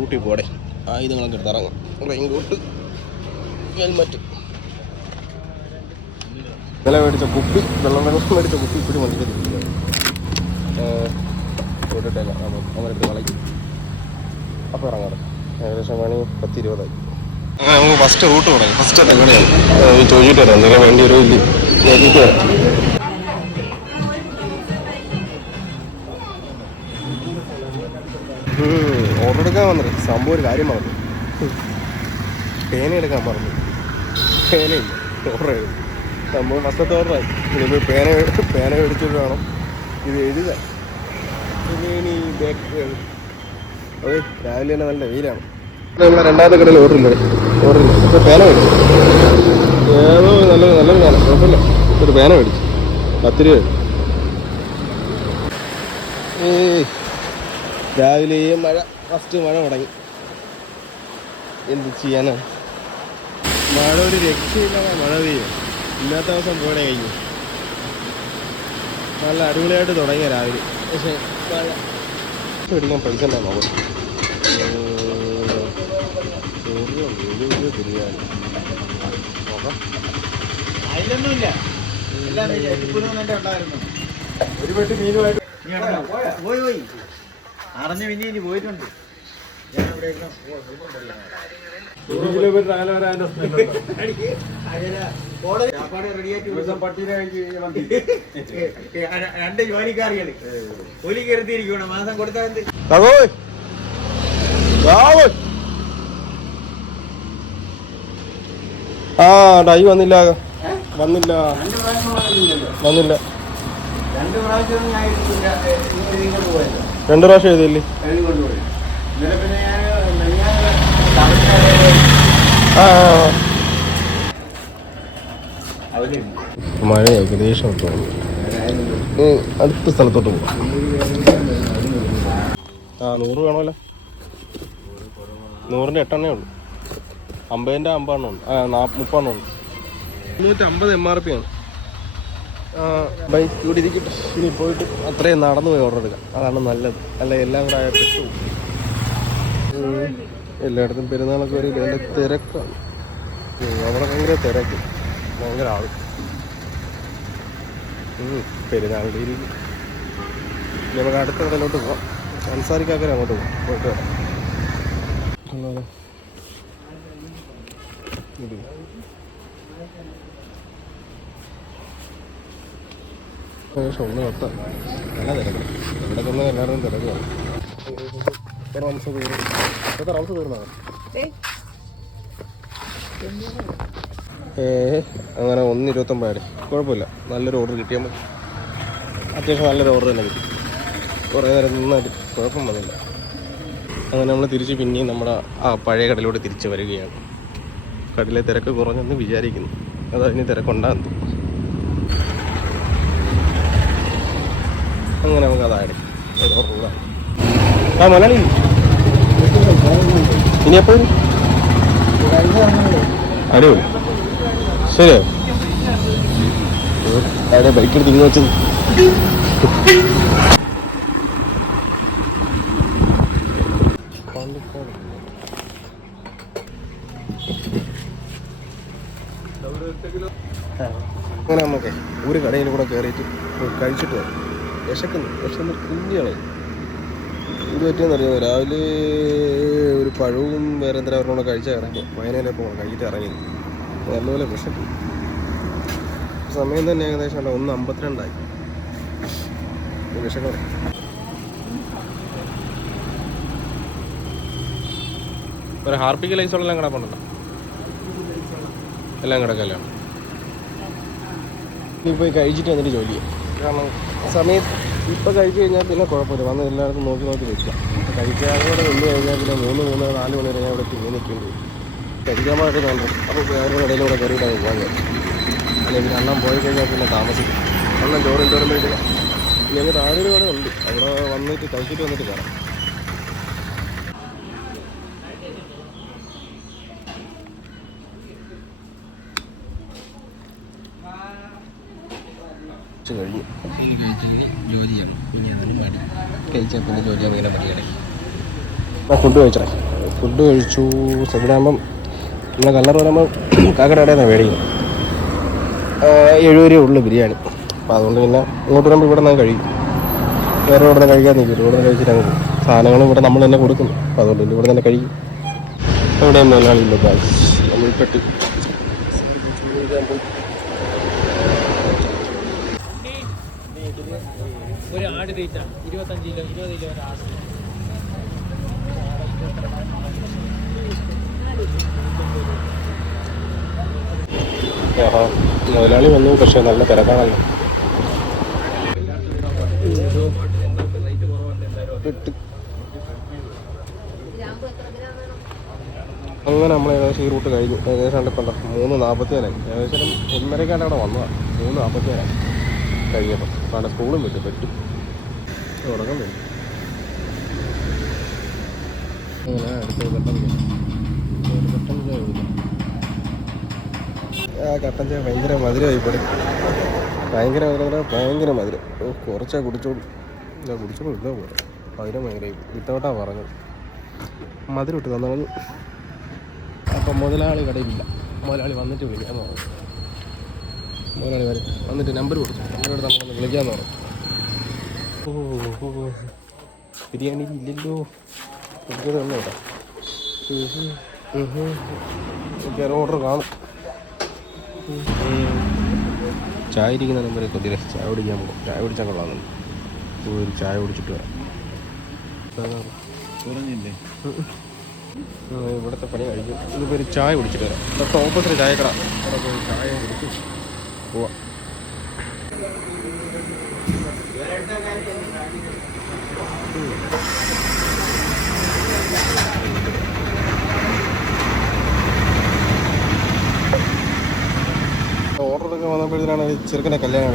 ഊട്ടി പോടെ ആയുധങ്ങളൊക്കെ എടുത്ത് ഇറങ്ങും. Raincoat, helmet. ഇന്നലെ മേടിച്ച കുപ്പി, വെള്ളം മേടിച്ച കുപ്പി ഇപ്പോഴും വണ്ടിയിട്ടില്ല. പോയിട്ടില്ല, അവരെടുത്ത് കളയും. അപ്പോൾ ഇറങ്ങാറ്. ഏകദേശം മണി 10:20. നമുക്ക് ഫസ്റ്റ് റൂട്ട് തുടങ്ങി. ഫസ്റ്റ് എവിടെയാണ് ചോദിച്ചിട്ട് വരാം, എന്തെങ്കിലും വേണ്ടി ഒരു ഇല്ല നോക്കിയിട്ട് വരാം. ഓർഡർ എടുക്കാൻ വന്നത് സംഭവം ഒരു കാര്യം പറഞ്ഞു. പേന എടുക്കാൻ പറഞ്ഞു. പേനയില്ല, ഓർഡർ ചെയ്തു. സംഭവം ഫസ്റ്റത്തെ ഓർഡറായി. ഇനിയിപ്പോൾ പേന മേടിച്ചിട്ട് വേണം ഇത് എഴുതാൻ. ഇനി ബാക്ക് അതെ രാവിലെ തന്നെ നല്ല വെയിലാണ്. നമ്മളെ രണ്ടാമത്തെ കടയിൽ ഓർഡറില്ല. ഇപ്പോൾ പേന മേടിച്ചു. ഏതോ നല്ലൊരു പേന, കുഴപ്പമില്ല. ഒരു പേന മേടിച്ചു 10 രൂപ. രാവിലെ മഴ, ഫസ്റ്റ് മഴ തുടങ്ങി. എന്ത് ചെയ്യാനാണ്, മഴ ഒരു രക്ഷയില്ലാതെ മഴ പെയ്യും. ഇന്നത്തെ ദിവസം പോടെ കഴിഞ്ഞു. നല്ല അടിപൊളിയായിട്ട് തുടങ്ങിയ രാവിലെ. പക്ഷേ മഴ മേടിക്കാൻ പൈസ ഉണ്ടാ നോക്കും. ബിരിയാണി നോക്കാം. ഒരു പെട്ടി മീനുമായിട്ട് പോയി അറിഞ്ഞ പിന്നെ ഇനി പോയിട്ടുണ്ട്. 1 കിലോമീറ്റർ അകലെ വരാൻ 2 ജോലിക്കാരികള് ജോലി കയറിയിരിക്കണം. മാസം കൊടുത്താൽ ഡൈ വന്നില്ല. 2 പ്രാവശ്യം എഴുതിയില്ലേ? മഴ ഏകദേശം അടുത്ത സ്ഥലത്തോട്ട് പോകാം. 100 വേണമല്ലോ. 100-ന്റെ 8 ഉള്ളൂ. 50-ന്റെ 50 ഉണ്ട്. 30 ഉണ്ട്. 350 MRP ആണ്. ബൈക്ക് ഇവിടെ ഇരിക്കട്ടെ. ഇനി പോയിട്ട് അത്രയും നടന്നു പോയി ഓർഡർ എടുക്കാം. അതാണ് നല്ലത്. അല്ല എല്ലാം കൂടെ ആയ പെട്ടു. എല്ലായിടത്തും പെരുന്നാളൊക്കെ വരില്ല. എൻ്റെ തിരക്കാണ് അവിടെ. ഭയങ്കര തിരക്ക്, ഭയങ്കര ആള്. പെരുന്നാളിൻ്റെ ഇരിക്കും. നമുക്ക് അടുത്ത കടയിലോട്ട് പോവാം. സംസാരിക്കാക്കരെ അങ്ങോട്ട് പോകാം. പോയിട്ട് വരാം. ഏകദേശം 1:10. നല്ല തിരക്ക്. ഇവിടെ തന്നെ എല്ലാവരും തിരക്കാണ്. റംസ് തീർന്നാണ്. അങ്ങനെ 1:29. കുഴപ്പമില്ല, നല്ലൊരു ഓർഡർ കിട്ടിയാൽ മതി. അത്യാവശ്യം നല്ലൊരു ഓർഡർ തന്നെ കിട്ടി. കുറേ നേരം നന്നായിട്ട് കുഴപ്പം വന്നില്ല. അങ്ങനെ നമ്മൾ തിരിച്ച് പിന്നെയും നമ്മുടെ പഴയ കടയിലോട്ട് തിരിച്ച് വരികയാണ്. കടയിലെ തിരക്ക് കുറഞ്ഞെന്ന് വിചാരിക്കുന്നു. അതതിന് തിരക്കുണ്ടാകുന്നു. അങ്ങനെ നമുക്ക് അതായത് ഒരു ഓർഡറാണ്. മലയാളി ഇനി എപ്പോഴും അടിപൊളി. ശരിയോ? അവിടെ ബൈക്ക് എടുത്ത് ഇങ്ങനെ വെച്ചത്. അങ്ങനെ നമുക്ക് ഒരു കടയിൽ കൂടെ കയറിയിട്ട് കഴിച്ചിട്ട് വരും. വിശന്ന് കുഞ്ഞുകളെ ഇത് പറ്റിയെന്നറിയാമോ? രാവിലെ ഒരു പഴവും വേറെ എന്തെങ്കിലും അവരുടെ കൂടെ കഴിച്ചാൽ ഇറങ്ങി വയനയിലൊക്കെ പോകണം. കഴിച്ചിട്ട് ഇറങ്ങി നല്ലപോലെ വിശക്കും. സമയം തന്നെ ഏകദേശം 1:52 വിശക്കണം. ഒരു ഹാർപ്പിക്ക് ലൈസോളെല്ലാം കിടപ്പുണ്ടല്ലോ. എല്ലാം കിടക്കല്ലോ. ഇനി പോയി കഴിച്ചിട്ട് വന്നിട്ട് ജോലി ചെയ്യാം. കാരണം സമയത്ത് ഇപ്പം കഴിച്ചു കഴിഞ്ഞാൽ പിന്നെ കുഴപ്പമില്ല. വന്ന് എല്ലായിടത്തും നോക്കി വെക്കാം. കഴിക്കാതെ കൂടെ നിന്ന് കഴിഞ്ഞാൽ പിന്നെ 3-4 മണി വരെ ഞാൻ ഇവിടെ തിങ്ങി നിൽക്കേണ്ടി വരും. കഴിക്കാമായിട്ട് കണ്ടു. അപ്പോൾ വേറെ ഇടയിലൂടെ കയറിയിട്ടാണ് പോകാൻ കഴിയും. അല്ലെങ്കിൽ അണ്ണം പോയി കഴിഞ്ഞാൽ പിന്നെ താമസിക്കും. അണ്ണം ചോറും വരുമ്പോഴത്തേക്ക് ഞങ്ങൾ താഴെ കൂടെ ഉണ്ട്. അവിടെ വന്നിട്ട് കഴിച്ചിട്ട് വന്നിട്ട് കയറാം. കഴിഞ്ഞു ജോലി ചെയ്യണം. പിന്നെ മടി കഴിച്ചാൽ പിന്നെ ജോലി ചെയ്യാൻ ഭയങ്കര മടിയാണ്. ഫുഡ് കഴിച്ചേ. ഫുഡ് കഴിച്ചു. ഇവിടെ ആകുമ്പം നമ്മളെ കല്ലറ വരുമ്പോൾ കാക്കട കടയിൽ നിന്നാണ് മേടിക്കുന്നത്. 70 രൂപ ഉള്ളു ബിരിയാണി. അപ്പോൾ അതുകൊണ്ട് പിന്നെ ഇങ്ങോട്ട് വരുമ്പോൾ ഇവിടെ നിന്ന് കഴിക്കും. വേറെ ഇവിടെ നിന്ന് കഴിക്കാൻ നിൽക്കും. ഇവിടെ നിന്ന് കഴിച്ചിട്ട് അങ്ങ് പോകും. സാധനങ്ങളും ഇവിടെ നമ്മൾ തന്നെ കൊടുക്കുന്നു. അപ്പോൾ അതുകൊണ്ട് ഇവിടെ തന്നെ കഴിക്കും. ഇവിടെ മലയാളിയില്ല ഗായ്സ്. നമ്മൾ പെട്ടി ഒരു ആട് തീറ്റ 25 കിലോ 20 കിലോ ഒരു ആട്. മുതലാളി വന്നു. പക്ഷെ നല്ല തിരക്കാണല്ലോ. അങ്ങനെ നമ്മൾ ഏകദേശം ഈ റൂട്ട് കഴിഞ്ഞു. ഏകദേശം ഇപ്പം 3:47 ഏകദേശം 1:30 അവിടെ വന്നതാണ്. 3:47 കഴിഞ്ഞപ്പോൾ അവിടെ സ്കൂളും വിട്ടു പറ്റും തുടങ്ങാൻ വേണ്ടി. അങ്ങനെ അടുത്ത കട്ടൻ ചായ കട്ടൻ ചായ ഭയങ്കര മധുരമായി ഇവിടെ. ഭയങ്കര മധുരം. കുറച്ചാ കുടിച്ചോളൂ. കുടിച്ചോളൂ ഇല്ല പോലെ മധുരം ഭയങ്കരമായി. വിത്തൗട്ടാ പറഞ്ഞത് മധുരം ഇട്ട് തന്നു. അപ്പം മുതലാളി കടയിലില്ല. മുതലാളി വന്നിട്ട് വിളിക്കാമെന്ന് പറഞ്ഞു. മുതലാളി വരും വന്നിട്ട് നമ്പർ കൊടുത്തു. നമ്പർ നമ്മളൊന്ന് വിളിക്കാമെന്ന് പറഞ്ഞു. ബിരിയാണി ഇല്ലല്ലോ. എനിക്ക് തന്നെ കേട്ടോ. എനിക്ക് ഓർഡർ കാണും. ചായ ഇരിക്കുന്ന നമ്പറിൽ കൊതിരെ ചായ കുടിക്കാൻ പോകും. ചായ കുടിച്ചാൽ കൊള്ളാമെന്ന്. ഒരു ചായ കുടിച്ചിട്ട് വരാം. ഇവിടുത്തെ പണി കഴിക്കും. ഇതിപ്പോൾ ഒരു ചായ കുടിച്ചിട്ട് വരാം. തൊട്ട് ഓപ്പോസിറ്റ് ചായക്കട അവിടെ പോയി ചായ കുടിച്ച് പോവാം. ഓർഡറൊക്കെ വന്നപ്പോഴത്തേനാണ് ചെറുക്കൻ്റെ കല്യാണം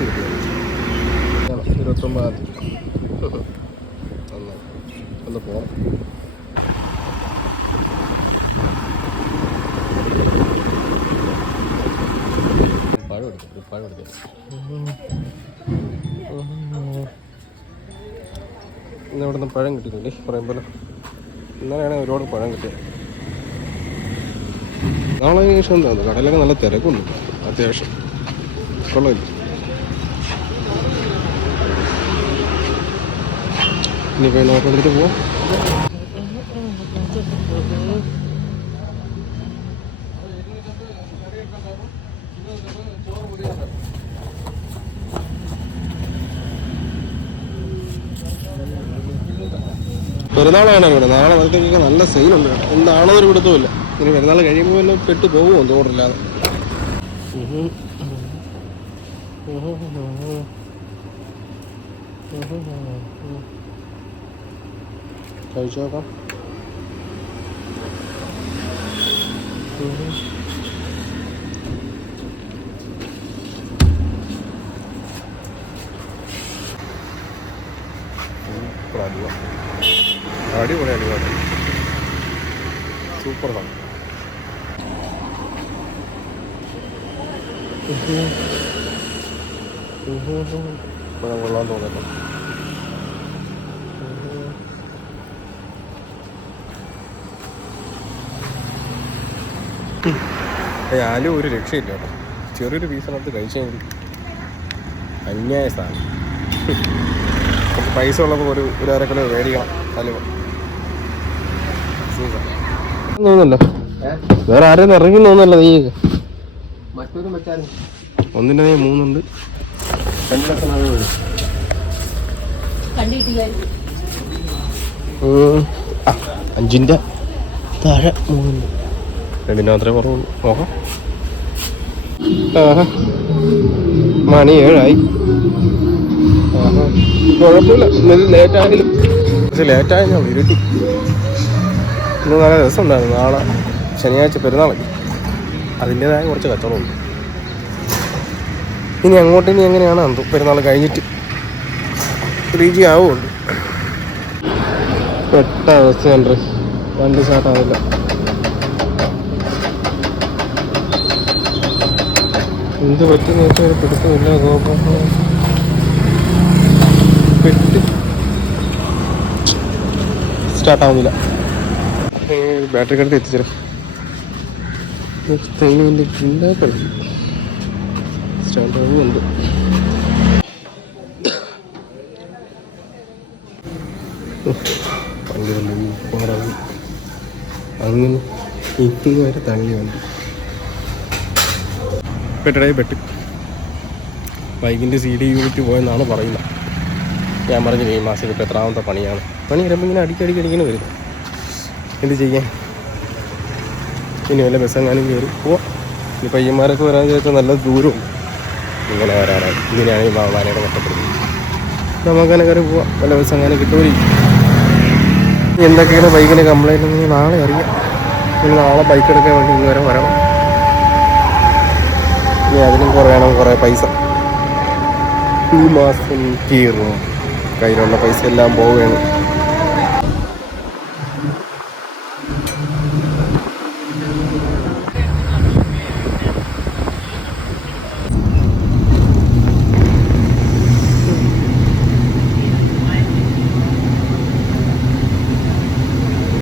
കിട്ടിയത്. 29 ഒന്ന് പോകണം. പഴം എടുത്തു ഇന്ന് ഇവിടെ നിന്ന് പഴം കിട്ടിയിട്ടുണ്ട്. പറയുമ്പോൾ ഇന്നലെയാണ് ഒരുപാട് പഴം കിട്ടിയത്. നാളെ ശേഷം എന്താ കടയിലൊക്കെ നല്ല തിരക്കുണ്ട്. അത്യാവശ്യം കൊള്ളയില്ല. ഇനിയിപ്പോൾ നോക്കിയിട്ട് പോവാം. പെരുന്നാളാണ് ഇവിടെ. നാളെ വരത്തേക്കൊക്കെ നല്ല സെയിലുണ്ട്. എന്താണോ ഒരു പിടുത്തമില്ല. ഇനി പെരുന്നാൾ കഴിയുമ്പോൾ തന്നെ പെട്ട് പോകുമോ തോറില്ലാതെ. കഴിച്ചു നോക്കാം. അടിപൊളി സൂപ്പർ ആണ്. കൊള്ളാൻ തോന്നുന്നു. ആലും ഒരു രക്ഷയില്ല കേട്ടോ. ചെറിയൊരു പീസിനകത്ത് കഴിച്ചാൽ മതി. അന്യായ സാധനം. പൈസ ഉള്ളപ്പോൾ ഒരു അരക്കിലോ മേടിക്കണം. അലുവ തോന്നല്ലോ. വേറെ ആരെയും ഇറങ്ങി തോന്നല്ലോ. നീ ഒന്നിൻ്റെ 3 ഉണ്ട്. 2 ലക്ഷം അഞ്ചിൻ്റെ താഴെ 3 ഉണ്ട്. 2 മാത്രമേ കുറവുള്ളൂ. നോക്കാം. മണി 7 ആയി. കുഴപ്പമില്ല. ലേറ്റായാലും കുറച്ച് ലേറ്റായാലും ഇരുട്ടി. ഇന്ന് നല്ല രസമുണ്ടായിരുന്നു. നാളെ ശനിയാഴ്ച പെരുന്നാളൊക്കെ. അതിൻ്റേതായ കുറച്ച് കച്ചവടമുണ്ട്. ഇനി അങ്ങോട്ട് ഇനി എങ്ങനെയാണ് എന്തോ പെരുന്നാൾ കഴിഞ്ഞിട്ട് 3G ആവുമുണ്ട്. പെട്ട അവസ്ഥയുണ്ട്. വണ്ടി സ്റ്റാർട്ടാവില്ല. എന്ത് പറ്റുന്ന വെച്ചാൽ പിടുത്തമില്ല. പെട്ട് സ്റ്റാർട്ടാവുന്നില്ല. ബാറ്ററി കടത്ത് എത്തിച്ചേരാം. സ്റ്റാൻഡുണ്ട്. ഭയങ്കര ലൂപ്പാറാണ്. അങ്ങനെ ഇന്ന് വരെ തള്ളി വണ്ടി പെട്ടടേ പെട്ട്. ബൈക്കിൻ്റെ CD യൂണിറ്റ് പോയെന്നാണ് പറയുന്നത്. ഞാൻ പറഞ്ഞില്ല ഈ മാസം ഇപ്പോൾ എത്രാമത്തെ പണിയാണ്. പണി വരുമ്പോൾ ഇങ്ങനെ അടിക്കടിക്കടിങ്ങനെ വരും. എന്ത് ചെയ്യാൻ? ഇനി വല്ല ബസ്സെങ്ങാനും കയറി പോവാം. ഈ പയ്യന്മാരൊക്കെ വരാൻ ചോദിച്ചാൽ നല്ല ദൂരവും ഇങ്ങനെ വരാനാണ്. ഇതിനെയാണ് ഈ മാവാനയുടെ കഷ്ടപ്പെടുന്നത്. നമുക്കങ്ങനെ കയറി പോവാം. വല്ല ബസ്സെങ്ങാനും കിട്ടുമായിരിക്കും. എന്തൊക്കെയാണ് ബൈക്കിന് കംപ്ലൈൻറ്റ് എന്ന് നാളെ അറിയാം. ഇനി നാളെ ബൈക്ക് എടുക്കാൻ വേണ്ടി ഇന്ന് വരെ വരണം. ഇനി അതിനും വേണം കുറേ പൈസ. ഈ മാസം കീറും. കയ്യിലുള്ള പൈസ എല്ലാം പോവുകയാണ്.